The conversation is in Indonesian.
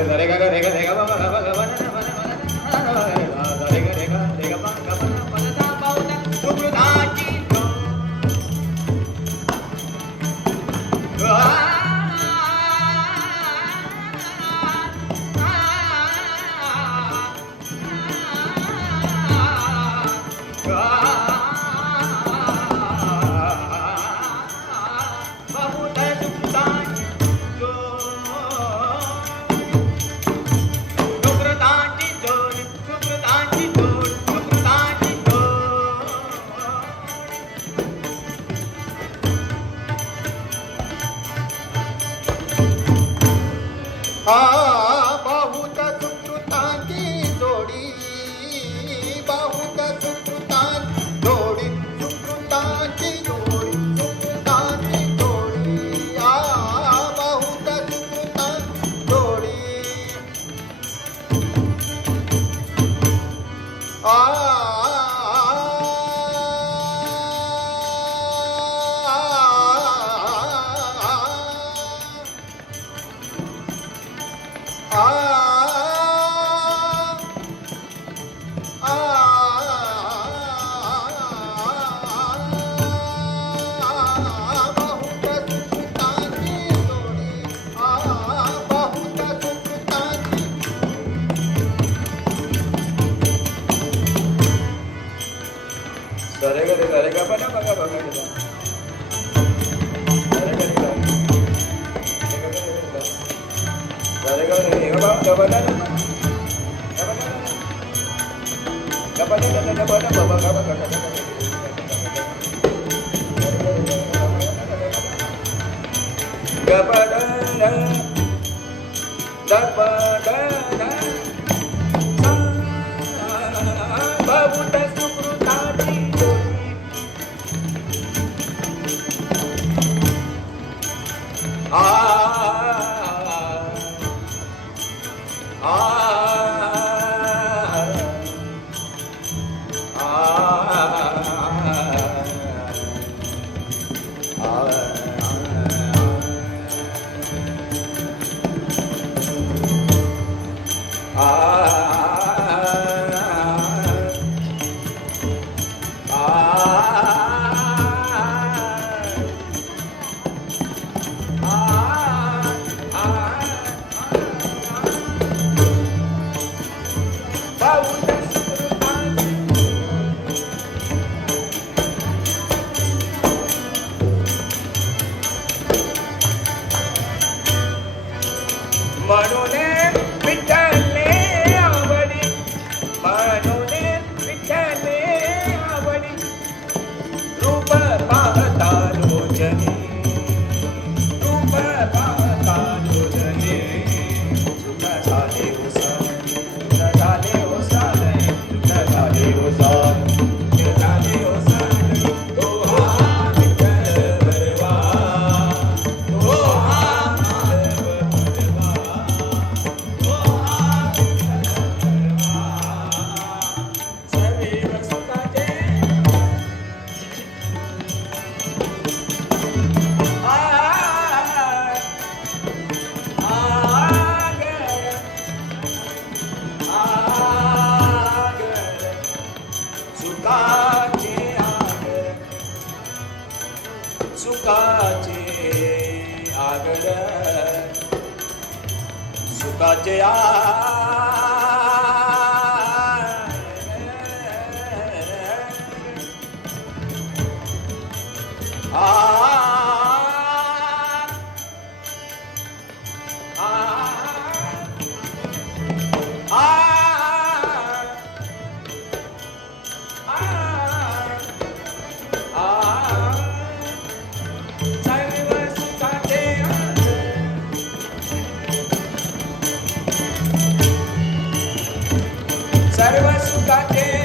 रहेगा रहेगा रहेगा Dari dari dari kapan apa kapan kita? Dari dari dari. Dari dari dari apa? Kapan ada? Kapan ada? Kapan ada? Kapan ada? Bapak kapan kapan kapan? Kapan ada? Dapat सुकाचे आगळ सुकाचे आ pra quem